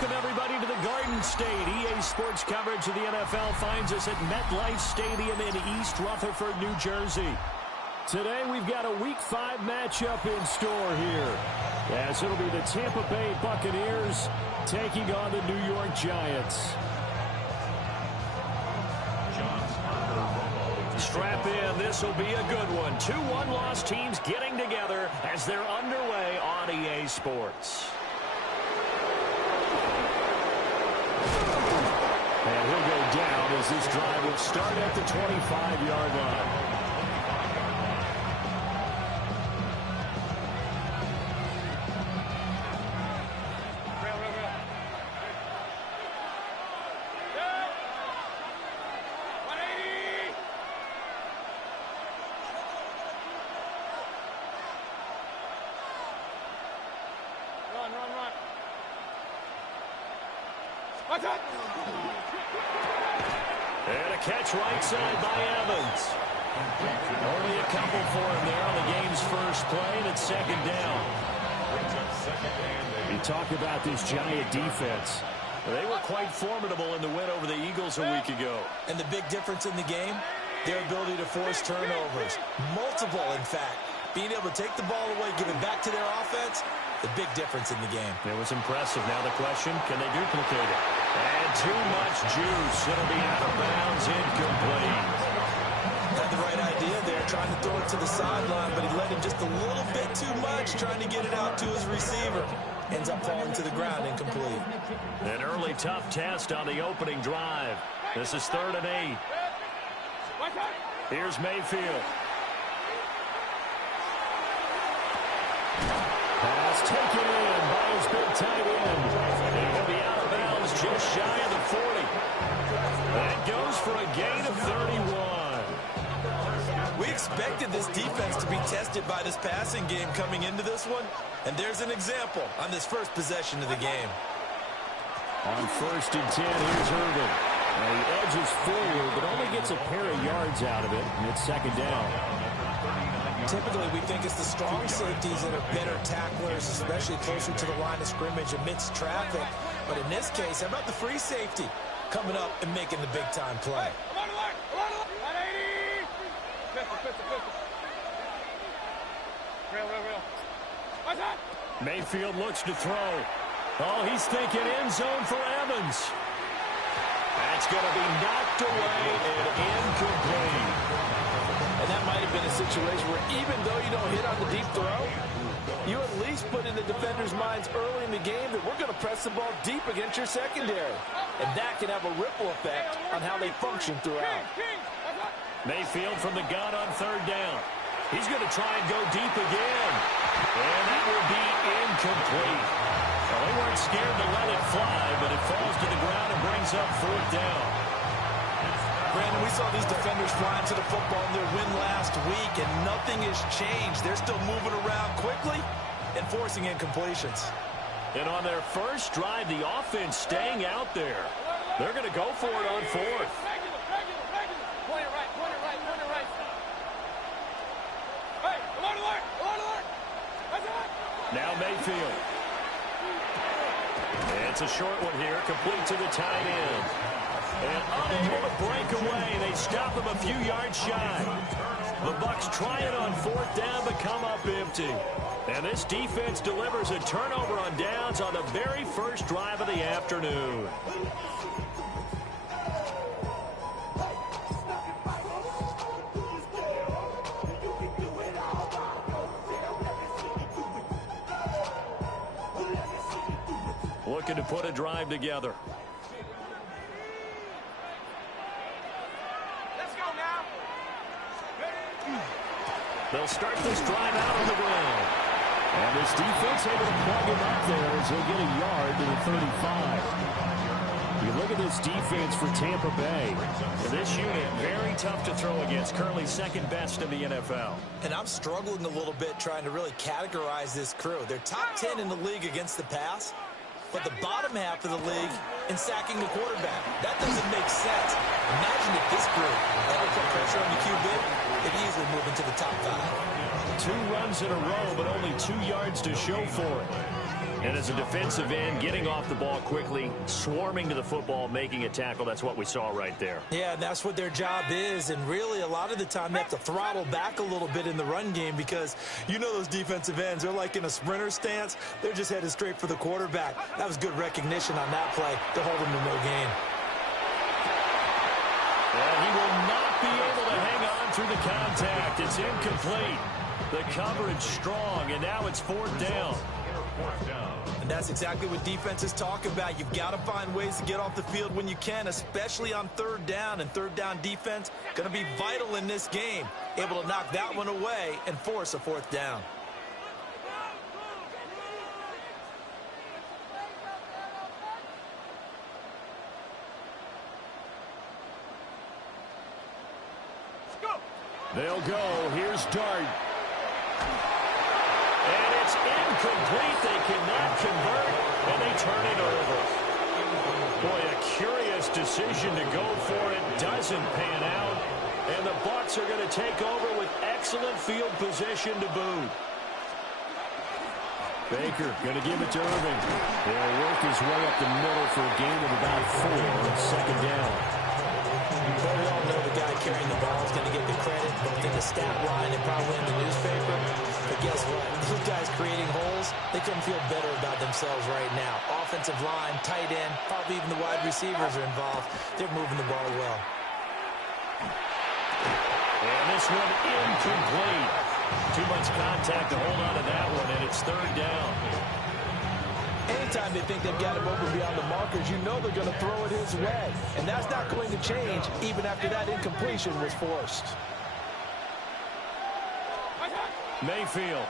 Welcome, everybody, to the Garden State. EA Sports coverage of the NFL finds us at MetLife Stadium in East Rutherford, New Jersey. Today, we've got a Week 5 matchup in store here, as it'll be the Tampa Bay Buccaneers taking on the New York Giants. Strap in. This will be a good one. 2 one-loss teams getting together as they're underway on EA Sports. And he'll go down as this drive will start at the 25-yard line. And a catch right side by Evans. Only a couple for him there on the game's first play, and it's second down. You talk about this Giant defense. They were quite formidable in the win over the Eagles a week ago. And the big difference in the game, their ability to force turnovers. Multiple, in fact. Being able to take the ball away, give it back to their offense, the big difference in the game. It was impressive. Now the question, can they duplicate it? And too much juice. It'll be out of bounds, incomplete. Had the right idea there, trying to throw it to the sideline, but he let him just a little bit too much, trying to get it out to his receiver. Ends up falling to the ground, incomplete. An early tough test on the opening drive. This is 3rd and 8. Here's Mayfield. Pass taken in by his big tight end. And he'll be out of bounds just shy of the 40. That goes for a gain of 31. We expected this defense to be tested by this passing game coming into this one. And there's an example on this first possession of the game. On 1st and 10, here's Irvin. He edges forward, but only gets a pair of yards out of it, and it's second down. Typically, we think it's the strong safeties that are better tacklers, especially closer to the line of scrimmage amidst traffic. But in this case, how about the free safety coming up and making the big-time play? Mayfield looks to throw. Oh, he's thinking end zone for Evans. That's going to be knocked away and incomplete. And that might have been a situation where even though you don't hit on the deep throw, you at least put in the defender's minds early in the game that we're going to press the ball deep against your secondary. And that can have a ripple effect on how they function throughout. Mayfield from the gun on 3rd down. He's going to try and go deep again. And that will be incomplete. Well, they weren't scared to let it fly, but it falls to the ground and brings up 4th down. Brandon, we saw these defenders flying to the football in their win last week, and nothing has changed. They're still moving around quickly and forcing incompletions. And on their first drive, the offense staying out there. They're going to go for it on 4th. Now Mayfield. It's a short one here, complete to the tight end. And unable to break away. They stop him a few yards shy. The Bucs try it on 4th down, but come up empty. And this defense delivers a turnover on downs on the very first drive of the afternoon. Looking to put a drive together. They'll start this drive out on the ground. And this defense able to plug him up there as he'll get a yard to the 35. You look at this defense for Tampa Bay. This unit, very tough to throw against, currently 2nd best in the NFL. And I'm struggling a little bit trying to really categorize this crew. They're top 10 in the league against the pass, but the bottom half of the league in sacking the quarterback. That doesn't make sense. Imagine if this group ever put pressure on the QB, they'd easily move into the top 5. 2 runs in a row, but only 2 yards to show for it. And as a defensive end, getting off the ball quickly, swarming to the football, making a tackle, that's what we saw right there. Yeah, that's what their job is. And really, a lot of the time, they have to throttle back a little bit in the run game because you know those defensive ends, they're like in a sprinter stance. They're just headed straight for the quarterback. That was good recognition on that play to hold him to no gain. And he will not be able to hang on through the contact. It's incomplete. The coverage strong, and now it's 4th down. And that's exactly what defenses talk about. You've got to find ways to get off the field when you can, especially on 3rd down. And 3rd down defense going to be vital in this game. Able to knock that one away and force a 4th down. They'll go. Here's Dart. And it's incomplete. They cannot convert, and they turn it over. Boy, a curious decision to go for it. Doesn't pan out. And the Bucs are going to take over with excellent field position to boot. Baker going to give it to Irving. He'll work his way up the middle for a gain of about 4 on 2nd down. But we all know the guy carrying the ball is going to get the credit, both in the stat line and probably in the newspaper. But guess what? Those guys creating holes, they couldn't feel better about themselves right now. Offensive line, tight end, probably even the wide receivers are involved. They're moving the ball well. And this one incomplete. Too much contact to hold on to that one, and it's 3rd down. Anytime they think they've got him over beyond the markers, you know they're going to throw it his way. And that's not going to change even after that incompletion was forced. Mayfield.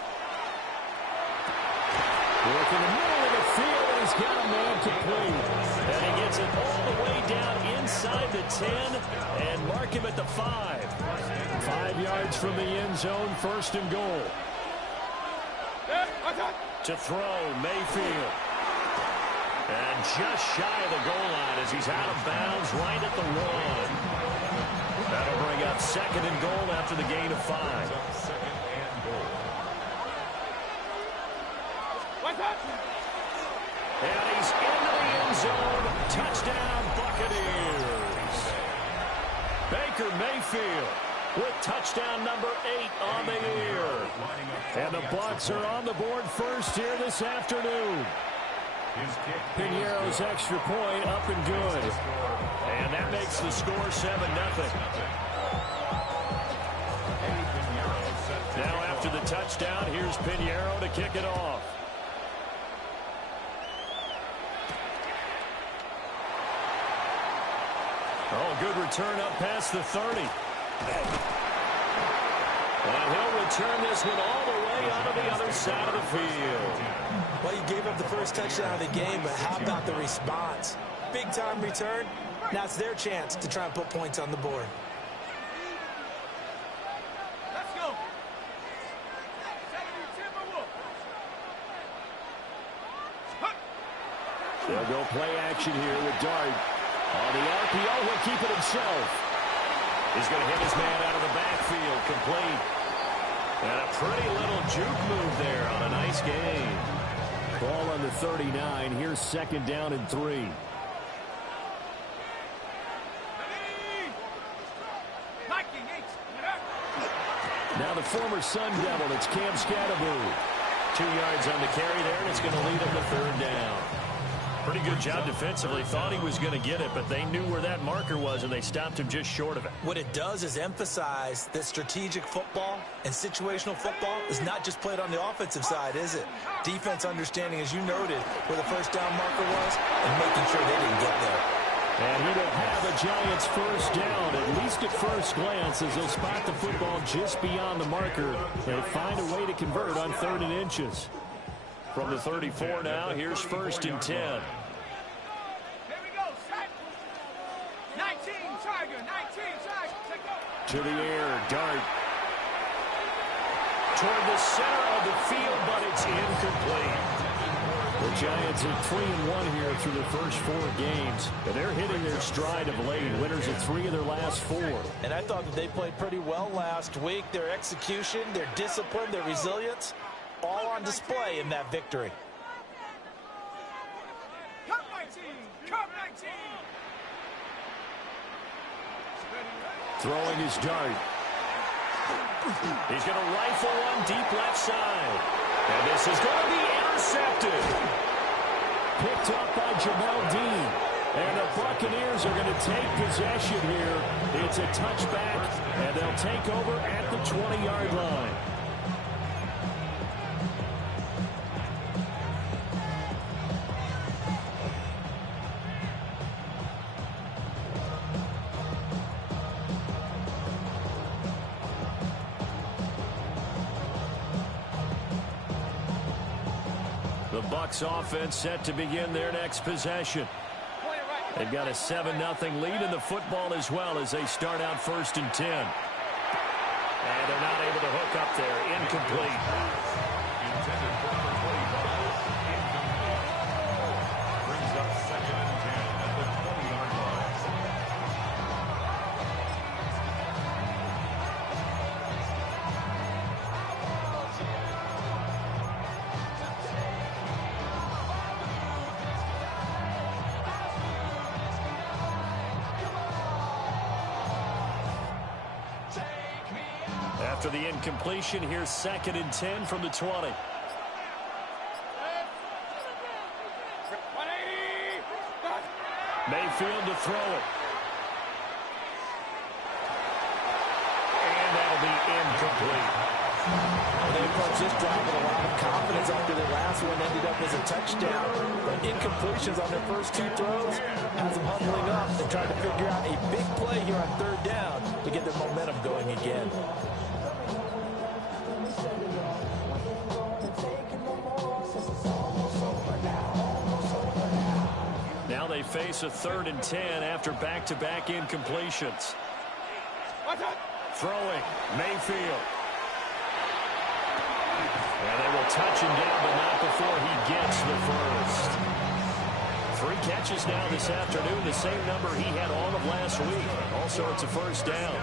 Work in the middle of the field, and he's got a man complete. And he gets it all the way down inside the 10 and mark him at the 5. 5 yards from the end zone, 1st and goal. To throw, Mayfield. And just shy of the goal line as he's out of bounds right at the 1. That'll bring up 2nd and goal after the gain of 5. And he's into the end zone. Touchdown, Buccaneers. Baker Mayfield with touchdown number 8 on the year. And the Bucs are on the board first here this afternoon. Piñeiro's extra point up and good. And that makes the score 7-0. Now after the touchdown, here's Piñeiro to kick it off. Oh, good return up past the 30. And he'll return this one all the way onto the other side of the field. Well, you gave up the first touchdown of the game, but how about the response? Big-time return. Now it's their chance to try and put points on the board. Let's go. They'll go play action here with Dart. On the RPO, he'll keep it himself. He's going to hit his man out of the backfield, complete. And a pretty little juke move there on a nice gain. Ball on the 39. Here's 2nd down and 3. Now the former Sun Devil, it's Cam Scatterboot. 2 yards on the carry there, and it's going to lead him to 3rd down. Pretty good job defensively. Thought he was going to get it, but they knew where that marker was, and they stopped him just short of it. What it does is emphasize that strategic football and situational football is not just played on the offensive side, is it? Defense understanding, as you noted, where the 1st down marker was and making sure they didn't get there. And he will have a Giants 1st down, at least at first glance, as they'll spot the football just beyond the marker. They find a way to convert on 3rd and inches. From the 34 now, here's 1st and 10. Here we go, set. 19, Tiger, 19, Tiger. Take go. To the air, Dart. Toward the center of the field, but it's incomplete. The Giants are 3-1 here through their first 4 games. And they're hitting their stride of late. Winners of 3 of their last 4. And I thought that they played pretty well last week. Their execution, their discipline, their resilience, all on display in that victory. Throwing his dart. He's going to rifle one deep left side. And this is going to be intercepted. Picked up by Jamel Dean. And the Buccaneers are going to take possession here. It's a touchback, and they'll take over at the 20-yard line. The Bucs offense set to begin their next possession. They've got a 7-0 lead in the football as well as they start out 1st and 10. And they're not able to hook up there. Incomplete. Intended for number 25. Brings up 2nd and 10 at the 20-yard line. After the incompletion, here's 2nd and 10 from the 20. Mayfield to throw it. And that'll be incomplete. They approached this drive with a lot of confidence after their last one ended up as a touchdown. But incompletions on their first 2 throws has them huddling up and trying to figure out a big play here on 3rd down to get their momentum going again. Now they face a 3rd and 10 after back-to-back incompletions. Throwing, Mayfield. And they will touch him down, but not before he gets the first. 3 catches now this afternoon, the same number he had all of last week. Also, it's a 1st down.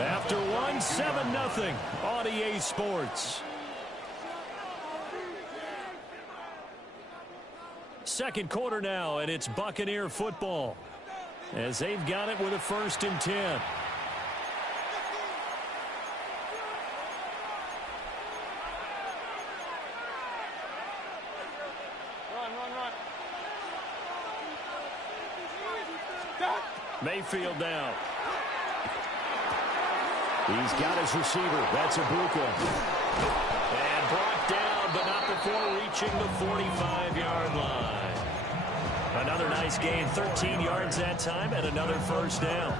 After 1, 7-0 on EA Sports. Second quarter now, and it's Buccaneer football as they've got it with a 1st and 10. Run. Mayfield down. He's got his receiver. That's Ibuka. And brought down, but not before reaching the 45-yard line. Another nice gain, 13 yards that time, and another 1st down.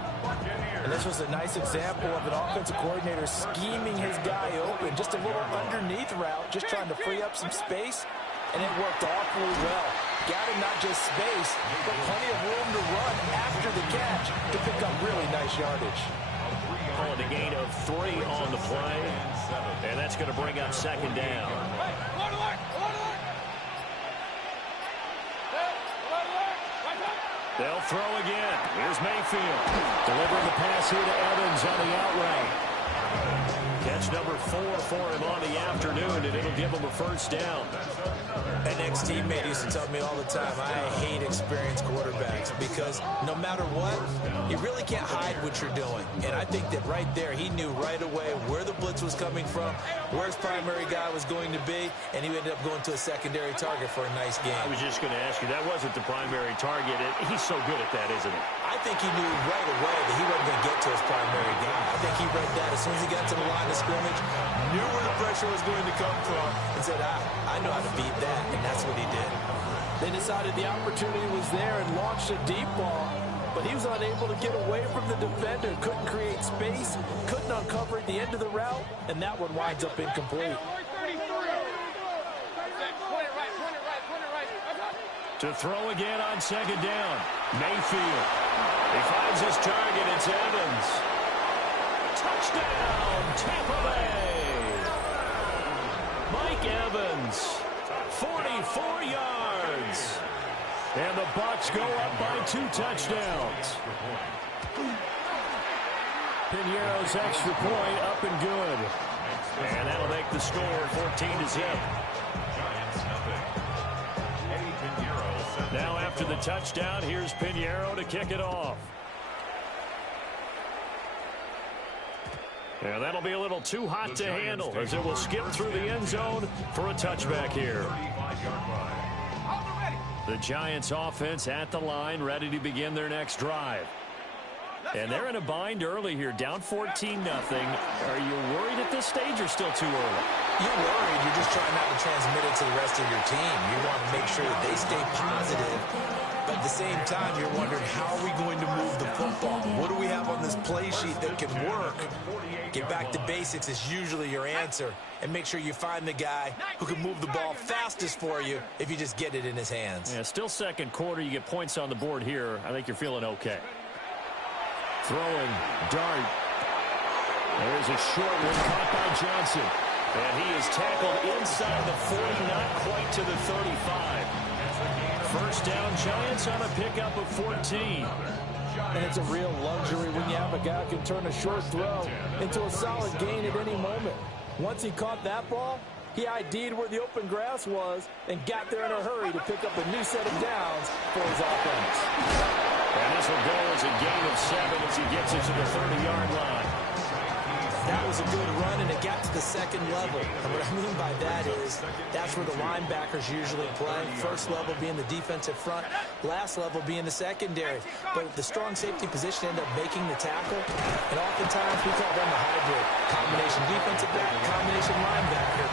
And this was a nice example of an offensive coordinator scheming his guy open. Just a little underneath route, just trying to free up some space, and it worked awfully well. Got him not just space, but plenty of room to run after the catch to pick up really nice yardage. Calling a gain of 3 on the play, and that's going to bring up 2nd down. They'll throw again. Here's Mayfield. Delivering the pass here to Evans on the out route. Catch number 4 for him on the afternoon, and it'll give him a 1st down. An ex-teammate used to tell me all the time, I hate experienced quarterbacks because no matter what, you really can't hide what you're doing. And I think that right there, he knew right away where the blitz was coming from, where his primary guy was going to be, and he ended up going to a secondary target for a nice game. I was just going to ask you, that wasn't the primary target. He's so good at that, isn't he? I think he knew right away that he wasn't going to get to his primary guy. I think he read that as soon as he got to the line of scrimmage, knew where the pressure was going to come from, and said, I know how to beat that, and that's what he did. They decided the opportunity was there and launched a deep ball, but he was unable to get away from the defender, couldn't create space, couldn't uncover at the end of the route, and that one winds up incomplete. To throw again on 2nd down, Mayfield. He finds his target, it's Evans. Touchdown, Tampa Bay. Mike Evans, 44 yards. And the Bucs go up by 2 touchdowns. Piñeiro's extra point up and good. And that'll make the score 14-0. Giants nothing. Eddie Piñeiro set after the touchdown. Here's Pinheiro to kick it off. And that'll be a little too hot to handle as it will skip through the end zone for a touchback here. The Giants offense at the line, ready to begin their next drive. And they're in a bind early here, down 14-0. Are you worried at this stage or still too early? You're worried. You're just trying not to transmit it to the rest of your team. You want to make sure that they stay positive. But at the same time, you're wondering, how are we going to move the football? What do we have on this play sheet that can work? Get back to basics is usually your answer. And make sure you find the guy who can move the ball fastest for you if you just get it in his hands. Yeah, still second quarter. You get points on the board here. I think you're feeling okay. Throwing, dart. There's a short one caught by Johnson. And he is tackled inside the 40, not quite to the 35. First down, Giants on a pickup of 14. And it's a real luxury when you have a guy who can turn a short throw into a solid gain at any moment. Once he caught that ball, he ID'd where the open grass was and got there in a hurry to pick up a new set of downs for his offense. And this will go as a gain of 7 as he gets it to the 30-yard line. That was a good run, and it got to the second level. And what I mean by that is that's where the linebackers usually play. First level being the defensive front, last level being the secondary. But the strong safety position ended up making the tackle. And oftentimes we call them a hybrid. Combination defensive back, combination linebacker.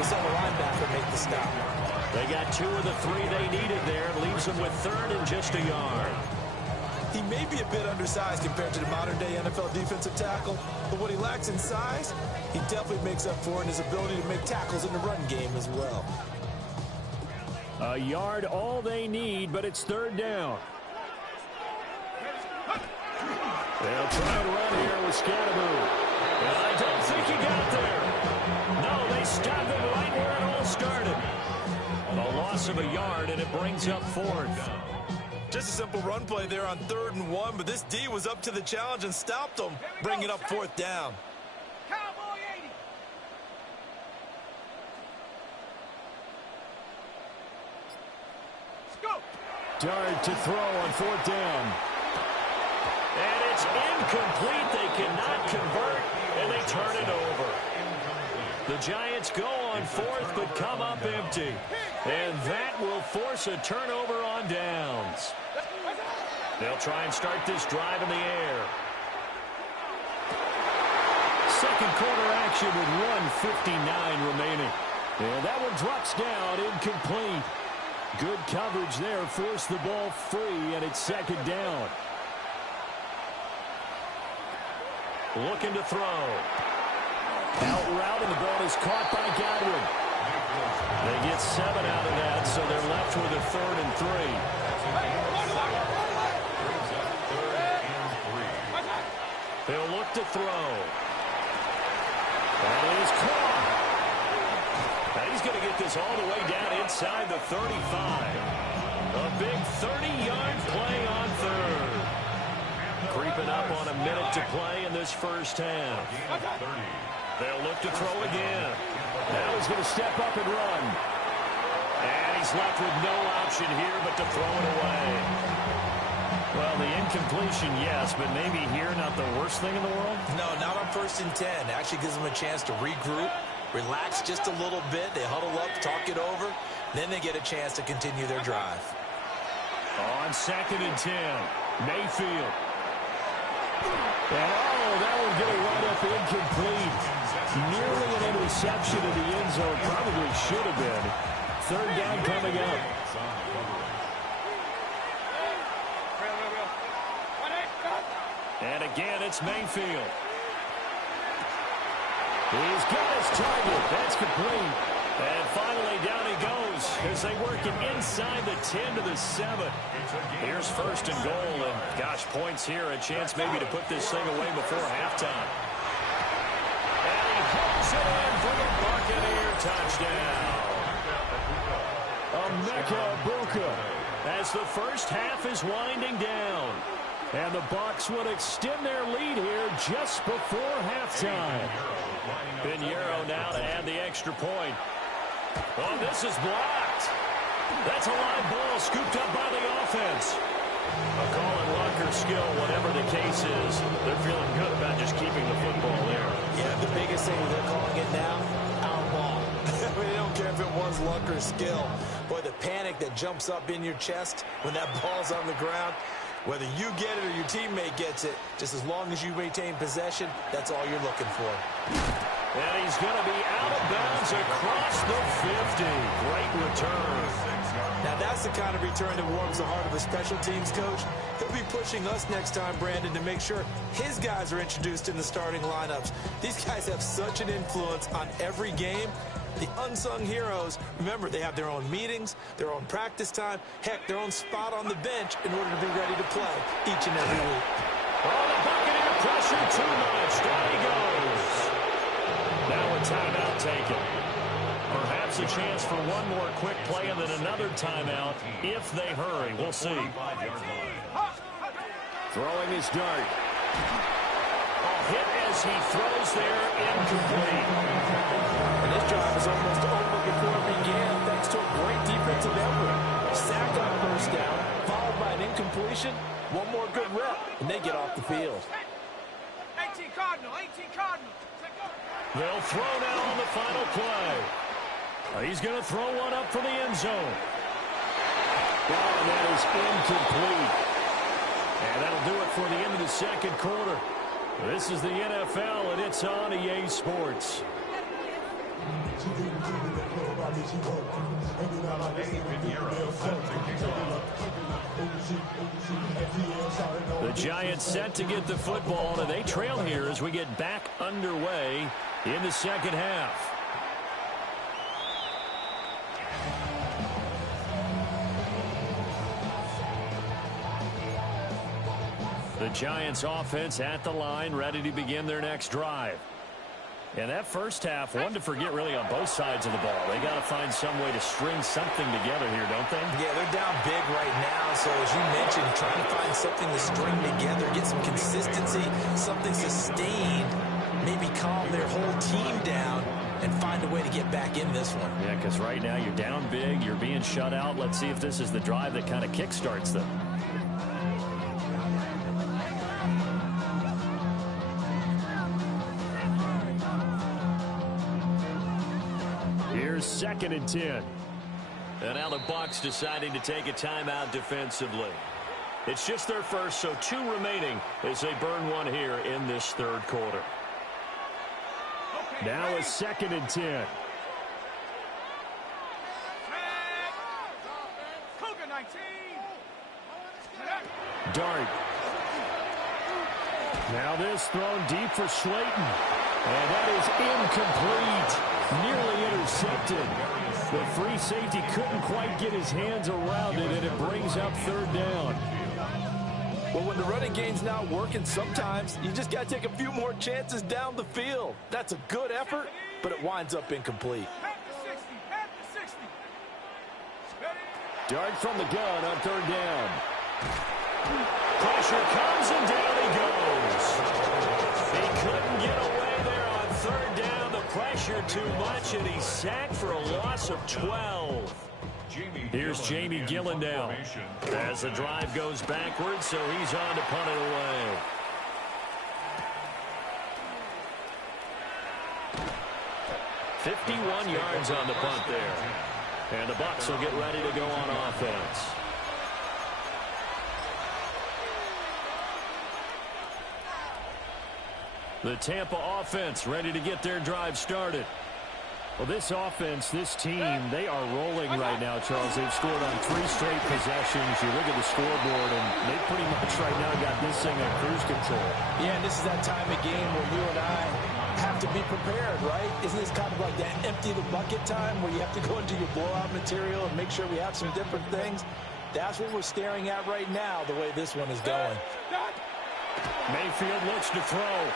We saw the linebacker make the stop. They got 2 of the 3 they needed there. Leaves them with third and just a yard. He may be a bit undersized compared to the modern-day NFL defensive tackle, but what he lacks in size, he definitely makes up for in his ability to make tackles in the run game as well. A yard all they need, but it's third down. They'll try and run here with Scatteroo. And I don't think he got there. No, they stopped him right where it all started. A loss of a yard, and it brings up fourth. Just a simple run play there on 3rd and 1, but this D was up to the challenge and stopped them, bringing up 4th down. Cowboy 80. Go. Dart to throw on 4th down. And it's incomplete. They cannot convert, and they turn it over. The Giants go on 4th, but come up empty. And that will force a turnover on downs. They'll try and start this drive in the air. Second quarter action with 1:59 remaining. And that one drops down, incomplete. Good coverage there, forced the ball free, and it's second down. Looking to throw. Out route, and the ball is caught by Godwin. They get 7 out of that, so they're left with a 3rd and 3. They'll look to throw. That is caught. Now he's going to get this all the way down inside the 35. A big 30-yard play on 3rd. Creeping up on a minute to play in this first half. They'll look to throw again. Now he's going to step up and run. And he's left with no option here but to throw it away. Well, the incompletion, yes, but maybe here not the worst thing in the world? No, not on 1st and 10. Actually gives them a chance to regroup, relax just a little bit. They huddle up, talk it over. Then they get a chance to continue their drive. On 2nd and 10, Mayfield. And that one getting right up incomplete. Nearly an interception in the end zone. Probably should have been. Third down coming up. And again, it's Mayfield. He's got his target. That's complete. And finally, down he goes as they work it inside the 10 to the 7. Here's 1st and goal. And, gosh, points here. A chance maybe to put this thing away before halftime. And he hooks it in for the Buccaneer touchdown. Emeka Egbuka as the first half is winding down. And the Bucs would extend their lead here just before halftime. Pinheiro now to add the extra point. Oh, this is blocked. That's a live ball scooped up by the offense. A call on luck or skill, whatever the case is, they're feeling good about just keeping the football there. Yeah, the biggest thing they're calling it now, our ball. I mean, they don't care if it was luck or skill. Boy, the panic that jumps up in your chest when that ball's on the ground, whether you get it or your teammate gets it, just as long as you maintain possession, that's all you're looking for. And he's going to be out of bounds across the 50. Great return. Now, that's the kind of return that warms the heart of a special teams coach. He'll be pushing us next time, Brandon, to make sure his guys are introduced in the starting lineups. These guys have such an influence on every game. The unsung heroes, remember, they have their own meetings, their own practice time, heck, their own spot on the bench in order to be ready to play each and every week. Oh, the Buccaneer pressure too much. Down he goes. Now a timeout taken. Perhaps a chance for one more quick play and then another timeout if they hurry. We'll see. Throwing his dart. Hit as he throws there, incomplete. And this drive is almost over before it began, thanks to a great defensive effort. Sack on first down, followed by an incompletion. One more good rep, and they get off the field. 18 Cardinal, 18 Cardinal. They'll throw now on the final play. He's going to throw one up for the end zone. And that is incomplete. And that'll do it for the end of the second quarter. This is the NFL, and it's on EA Sports. The Giants set to get the football, and they trail here as we get back underway in the second half. The Giants offense at the line, ready to begin their next drive. And that first half, one to forget really on both sides of the ball. They got to find some way to string something together here, don't they? Yeah, they're down big right now. So as you mentioned, trying to find something to string together, get some consistency, something sustained, maybe calm their whole team down and find a way to get back in this one. Yeah, because right now you're down big, you're being shut out. Let's see if this is the drive that kind of kickstarts them. Here's 2nd and 10. And now the Bucs deciding to take a timeout defensively. It's just their first, so 2 remaining as they burn one here in this third quarter. Now a 2nd and 10. Cougar 19. Dart. Now this thrown deep for Slayton. And that is incomplete. Nearly intercepted. The free safety couldn't quite get his hands around it, and it brings up 3rd down. Well, when the running game's not working, sometimes you just got to take a few more chances down the field. That's a good effort, but it winds up incomplete. Pat the 60, pat the 60. Dart from the gun on 3rd down. Pressure comes, and down he goes. He couldn't get away there on 3rd down. The pressure too much, and he's sacked for a loss of 12. Here's Jamie Gillen now as the drive goes backwards, so he's on to punt it away. "51 yards on the punt there. And the Bucs will get ready to go on offense. The Tampa offense ready to get their drive started. Well, this offense, this team, they are rolling right now, Charles. They've scored on 3 straight possessions. You look at the scoreboard, and they pretty much right now got this thing on cruise control. Yeah, and this is that time of game where you and I have to be prepared, right? Isn't this kind of like that empty the bucket time where you have to go into your blowout material and make sure we have some different things? That's what we're staring at right now, the way this one is going. Mayfield looks to throw.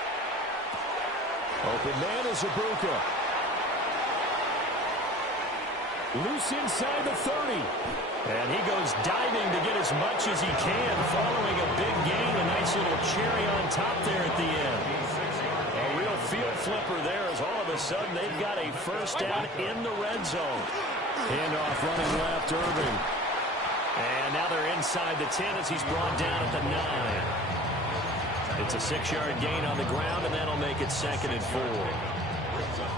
Open man is Ibuka. Loose inside the 30. And he goes diving to get as much as he can, following a big gain. A nice little cherry on top there at the end. A real field flipper there as all of a sudden they've got a first down in the red zone. Handoff running left, Irving. And now they're inside the 10 as he's brought down at the 9. It's a 6-yard gain on the ground, and that'll make it 2nd and 4.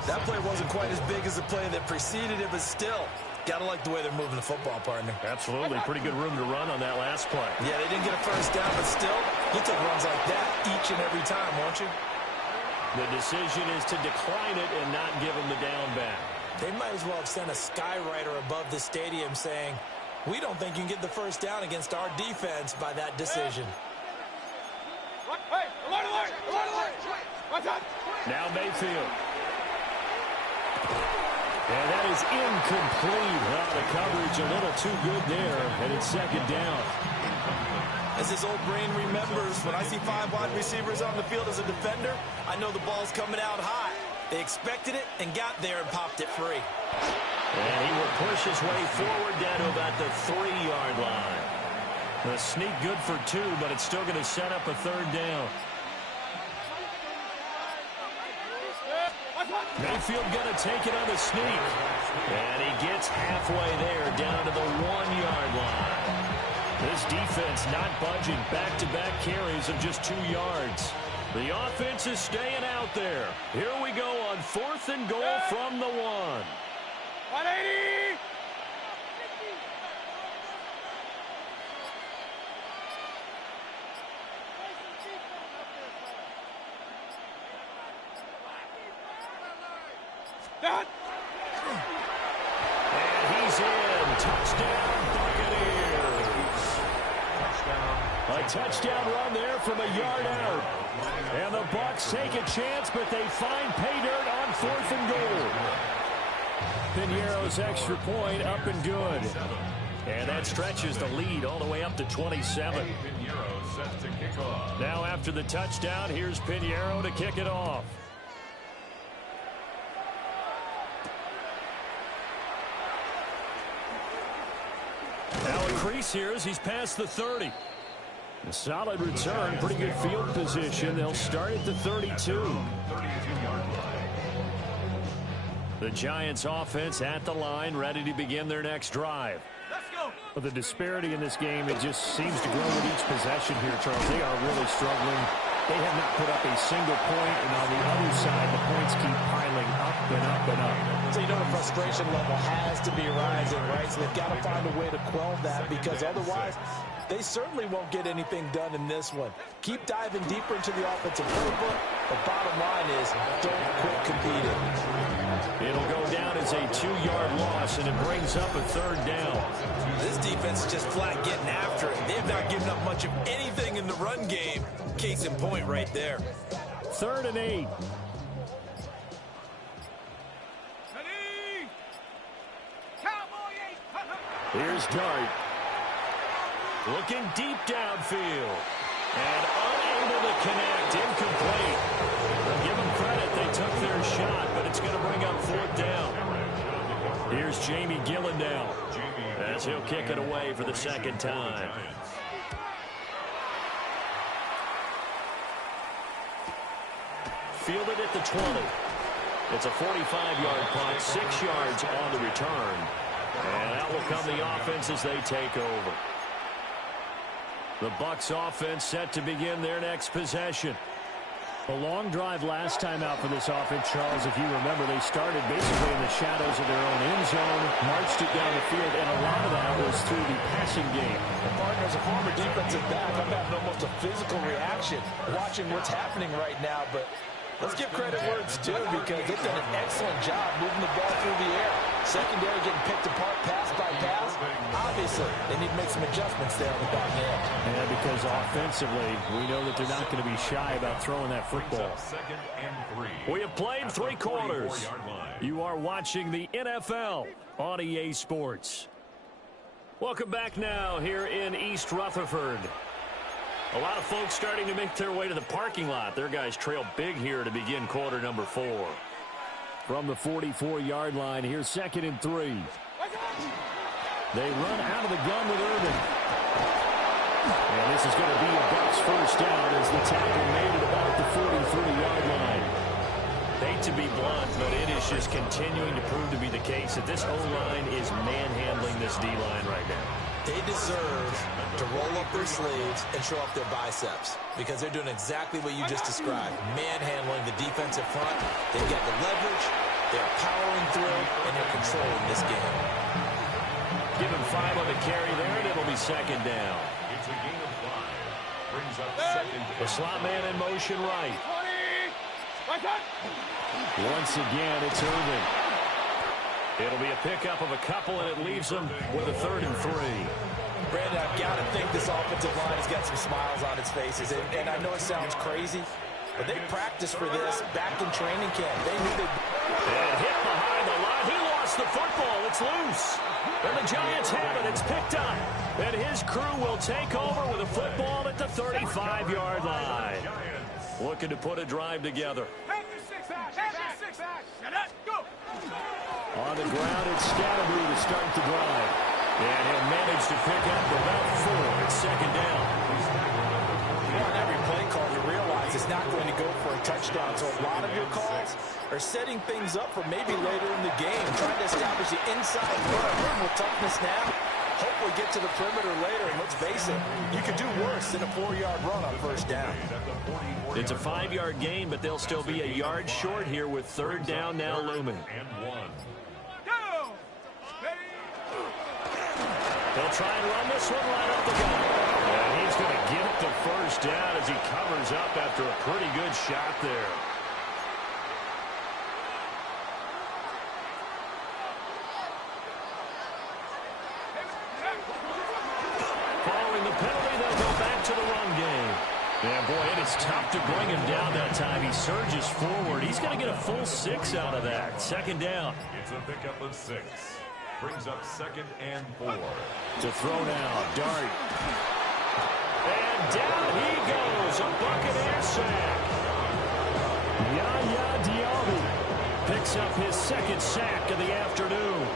That play wasn't quite as big as the play that preceded it, but still, gotta like the way they're moving the football, partner. Absolutely. Pretty good room to run on that last play. Yeah, they didn't get a first down, but still, you'll take runs like that each and every time, won't you? The decision is to decline it and not give him the down back. They might as well have sent a skywriter above the stadium saying, we don't think you can get the first down against our defense by that decision. Now Mayfield. And that is incomplete. Well, the coverage a little too good there, and it's 2nd down. As his old brain remembers, when I see 5 wide receivers on the field as a defender, I know the ball's coming out high. They expected it and got there and popped it free. And he will push his way forward down to about the 3-yard line. The sneak good for 2, but it's still going to set up a 3rd down. Mayfield going to take it on the sneak. And he gets halfway there down to the 1-yard line. This defense not budging. Back-to-back carries of just 2 yards. The offense is staying out there. Here we go on 4th and goal from the 1. 180! And he's in. Touchdown, Buccaneers. A touchdown run there from a yard out. And the Bucs take a chance, but they find pay dirt on 4th and goal. Piñeiro's extra point up and good. And that stretches the lead all the way up to 27. Now after the touchdown, here's Piñeiro to kick it off. Now a crease here as he's past the 30. A solid return, pretty good field position. They'll start at the 32. The Giants offense at the line, ready to begin their next drive. Let's go. But the disparity in this game, it just seems to grow with each possession here, Charles. They are really struggling. They have not put up a single point, and on the other side, the points keep piling up and up and up. So you know the frustration level has to be rising, right? So they've got to find a way to quell that, because otherwise they certainly won't get anything done in this one. Keep diving deeper into the offensive playbook. The bottom line is don't quit competing. It'll go down as a 2-yard loss, and it brings up a 3rd down. This defense is just flat getting after it. They have not given up much of anything in the run game. Case in point right there. 3rd and 8. Here's Dart. Looking deep downfield. And unable to connect. Incomplete. Well, give them credit. They took their shot, but it's going to bring up 4th down. Here's Jamie Gillen now, as he'll kick it away for the 2nd time. Fielded at the 20. It's a 45-yard punt, 6 yards on the return. And out will come the offense as they take over. The Bucs offense set to begin their next possession. A long drive last time out for this offense, Charles. If you remember, they started basically in the shadows of their own end zone, marched it down the field, and a lot of that was through the passing game. The partner, as a former defensive back, I'm having almost a physical reaction watching what's happening right now, but let's give credit where it's due, because they've done an excellent job moving the ball through the air. Secondary getting picked apart pass by pass. Obviously, they need to make some adjustments there on the back end. And because offensively, we know that they're not going to be shy about throwing that football. We have played 3 quarters. You are watching the NFL on EA Sports. Welcome back now here in East Rutherford. A lot of folks starting to make their way to the parking lot. Their guys trail big here to begin quarter number 4. From the 44-yard line, here's 2nd and 3. They run out of the gun with Irving. And this is going to be a Bucs first down as the tackle made at about the 43-yard line. Hate to be blunt, but it is just continuing to prove to be the case that this O-line is manhandling this D-line right now. They deserve to roll up their sleeves and show up their biceps because they're doing exactly what you just described, manhandling the defensive front. They've got the leverage, they're powering through, and they're controlling this game. Give him 5 on the carry there, and it'll be second down. It's a gain of 5. Brings up second. The slot man in motion right. Once again, it's Irvin. It'll be a pickup of a couple, and it leaves them with a 3rd and 3. Brandon, I've got to think this offensive line has got some smiles on its faces. And I know it sounds crazy, but they practiced for this back in training camp. They knew they... And hit behind the line. He lost the football. It's loose. And the Giants have it. It's picked up. And his crew will take over with a football at the 35-yard line. Looking to put a drive together. On the ground, it's Scatterby to start the drive. And he'll manage to pick up about 4. It's second down. On every play call, you realize it's not going to go for a touchdown. So a lot of your calls are setting things up for maybe later in the game, trying to establish the inside run with toughness now. Hopefully get to the perimeter later, and let's face it, you could do worse than a 4-yard run on first down. It's a 5-yard gain, but they'll still be a yard short here with 3rd down now looming. They'll try and run this one right off the gut. And he's going to get the first down as he covers up after a pretty good shot there. Following the penalty, they'll go back to the run game. Yeah, boy, it is tough to bring him down that time. He surges forward. He's going to get a full 6 out of that. Second down. It's a pickup of 6. Brings up 2nd and 4. To throw now, Dart. And down he goes. A Buccaneer sack. Yaya Diaby picks up his 2nd sack of the afternoon.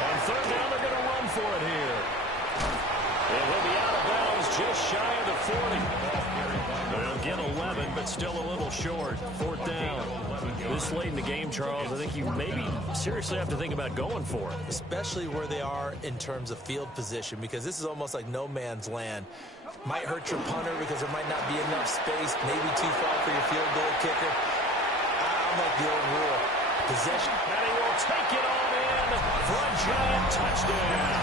On 3rd down, they're going to run for it here. And he'll be out of bounds just shy of the 40. They'll get 11, but still a little short. 4th down. This late in the game, Charles, I think you maybe seriously have to think about going for it. Especially where they are in terms of field position, because this is almost like no man's land. Might hurt your punter because there might not be enough space, maybe too far for your field goal kicker. I like the old rule. Possession. And he will take it on in for a Giant touchdown.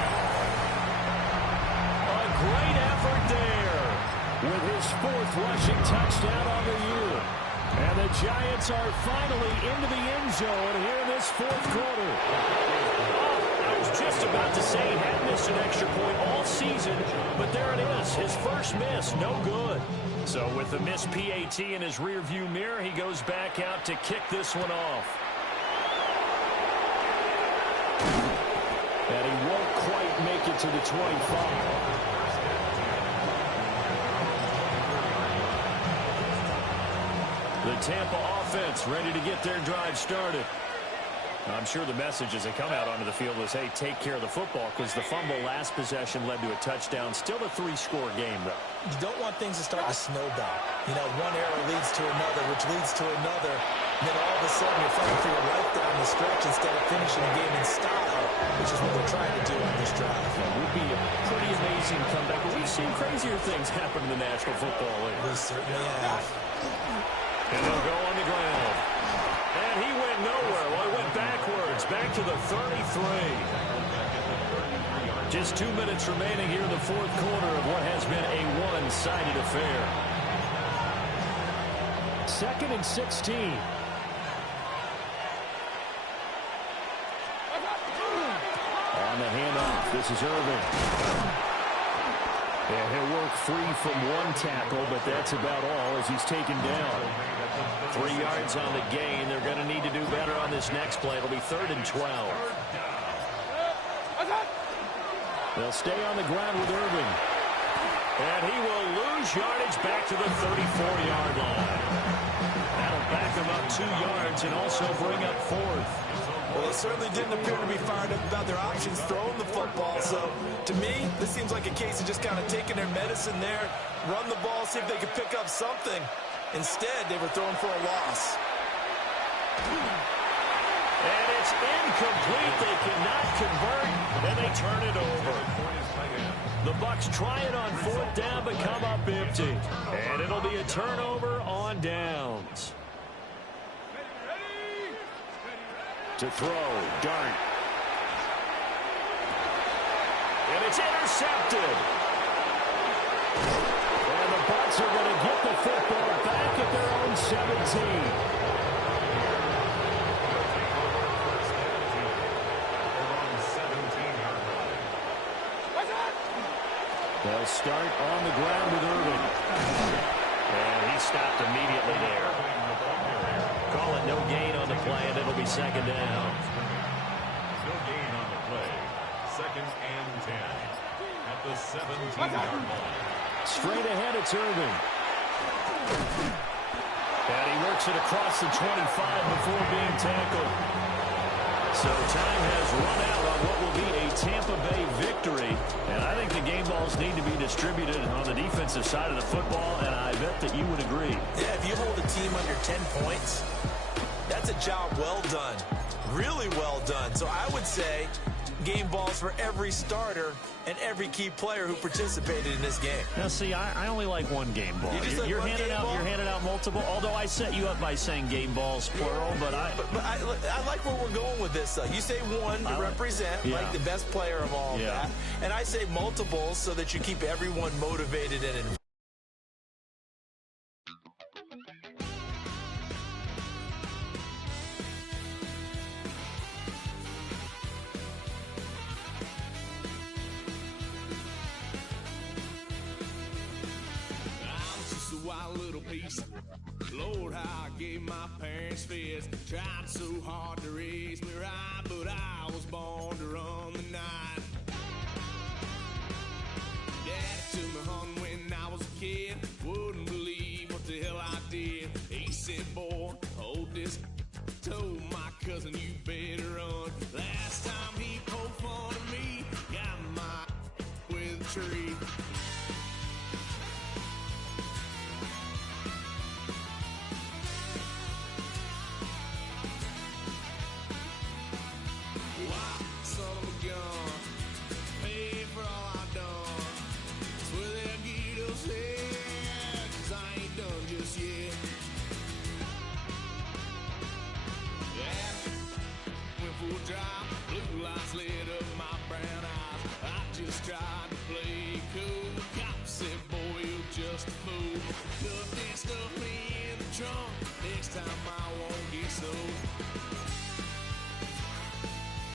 A great effort there with his 4th rushing touchdown on the year. And the Giants are finally into the end zone here in this 4th quarter. I was just about to say he had missed an extra point all season, but there it is. His first miss, no good. So with the missed PAT in his rearview mirror, he goes back out to kick this one off. And he won't quite make it to the 25. The Tampa offense ready to get their drive started. I'm sure the message as they come out onto the field is, hey, take care of the football, because the fumble last possession led to a touchdown. Still a 3-score game, though. You don't want things to start to snowball. You know, one error leads to another, which leads to another. And then all of a sudden you're fighting for your life down the stretch instead of finishing the game in style, which is what they're trying to do on this drive. It would be a pretty amazing comeback, but we've seen crazier things happen in the National Football League. We certainly have. And they'll go on the ground. And he went nowhere. Well, he went backwards, back to the 33. Just 2 minutes remaining here in the 4th quarter of what has been a one-sided affair. 2nd and 16. On the handoff, this is Irvin. Yeah, he'll work free from one tackle, but that's about all as he's taken down. 3 yards on the gain. They're going to need to do better on this next play. It'll be 3rd and 12. They'll stay on the ground with Irving. And he will lose yardage back to the 34-yard line. That'll back him up 2 yards and also bring up 4th. Well, they certainly didn't appear to be fired up about their options throwing the football. So, to me, this seems like a case of just kind of taking their medicine there, run the ball, see if they could pick up something. Instead, they were throwing for a loss. And it's incomplete. They cannot convert, and they turn it over. The Bucs try it on 4th down, but come up empty. And it'll be a turnover on downs. To throw, Dart. And it's intercepted. And the Bucs are going to get the football back at their own 17. They'll start on the ground with Irvin. And he stopped immediately there. Call it no gain on the play, and it'll be 2nd down. No gain on the play. 2nd and 10 at the 17-yard line. Straight ahead, it's Irvin. And he works it across the 25 before being tackled. So time has run out on what will be a Tampa Bay victory. And I think the game balls need to be distributed on the defensive side of the football, and I bet that you would agree. Yeah, if you hold a team under 10 points, that's a job well done. Really well done. So I would say game balls for every starter and every key player who participated in this game. Now, see, I only like one game ball. You're handing out multiple. Although I set you up by saying game balls plural, but I like where we're going with this. You say one to represent like the best player of all of that, and I say multiples so that you keep everyone motivated and involved. Lord, how I gave my parents fist. Tried so hard to raise me right, but I was born to run the night. Dad took me home when I was a kid. Wouldn't believe what the hell I did. He said, boy, hold this. Told my cousin, you better run. Last time he poked fun of me, got my with a tree. Tried to play cool. Cop said, boy, you're just a fool. Put this stuff in the trunk. Next time I won't get so